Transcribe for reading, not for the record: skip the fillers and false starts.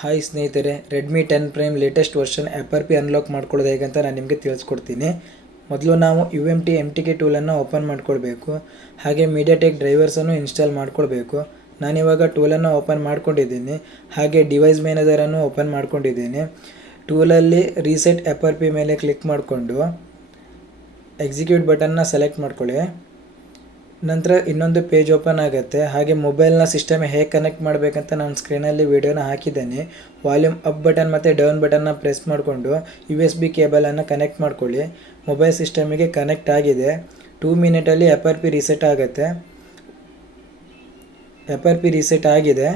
Hi ಸ್ನೇಹಿತರೆ, Redmi 10 prime latest version FRP unlock ಮಾಡ್ಕೊಳ್ಳೋದು ಹೇಗೆ ಅಂತ ನಾನು ನಿಮಗೆ ತಿಳಿಸ್ಕೊಡ್ತೀನಿ. ಮೊದಲು ನಾವು MTK ಟೂಲನ್ನು ಓಪನ್ ಮಾಡ್ಕೊಳ್ಬೇಕು. ಹಾಗೆ ಮೀಡಿಯಾಟೆಕ್ ಡ್ರೈವರ್ಸನ್ನು ಇನ್ಸ್ಟಾಲ್ ಮಾಡ್ಕೊಳ್ಬೇಕು. ನಾನಿವಾಗ ಟೂಲನ್ನು ಓಪನ್ ಮಾಡ್ಕೊಂಡಿದ್ದೀನಿ. ಹಾಗೆ ಡಿವೈಸ್ ಮ್ಯಾನೇಜರನ್ನು ಓಪನ್ ಮಾಡ್ಕೊಂಡಿದ್ದೀನಿ. ಟೂಲಲ್ಲಿ ರೀಸೆಟ್ FRP ಮೇಲೆ ಕ್ಲಿಕ್ ಮಾಡಿಕೊಂಡು ಎಕ್ಸಿಕ್ಯೂಟ್ ಬಟನ್ನ ಸೆಲೆಕ್ಟ್ ಮಾಡ್ಕೊಳ್ಳಿ. ನಂತರ ಇನ್ನೊಂದು ಪೇಜ್ ಓಪನ್ ಆಗುತ್ತೆ. ಹಾಗೆ ಮೊಬೈಲ್ನ ಸಿಸ್ಟಮ್ ಹೇಗೆ ಕನೆಕ್ಟ್ ಮಾಡಬೇಕಂತ ನಾನು ಸ್ಕ್ರೀನಲ್ಲಿ ವೀಡಿಯೋನ ಹಾಕಿದ್ದೇನೆ. ವಾಲ್ಯೂಮ್ ಅಪ್ ಬಟನ್ ಮತ್ತು ಡೌನ್ ಬಟನ್ನ ಪ್ರೆಸ್ ಮಾಡಿಕೊಂಡು USB ಕೇಬಲನ್ನು ಕನೆಕ್ಟ್ ಮಾಡ್ಕೊಳ್ಳಿ. ಮೊಬೈಲ್ ಸಿಸ್ಟಮಿಗೆ ಕನೆಕ್ಟ್ ಆಗಿದೆ. 2 ಮಿನಿಟಲ್ಲಿ FRP ರೀಸೆಟ್ ಆಗುತ್ತೆ. FRP ರೀಸೆಟ್ ಆಗಿದೆ.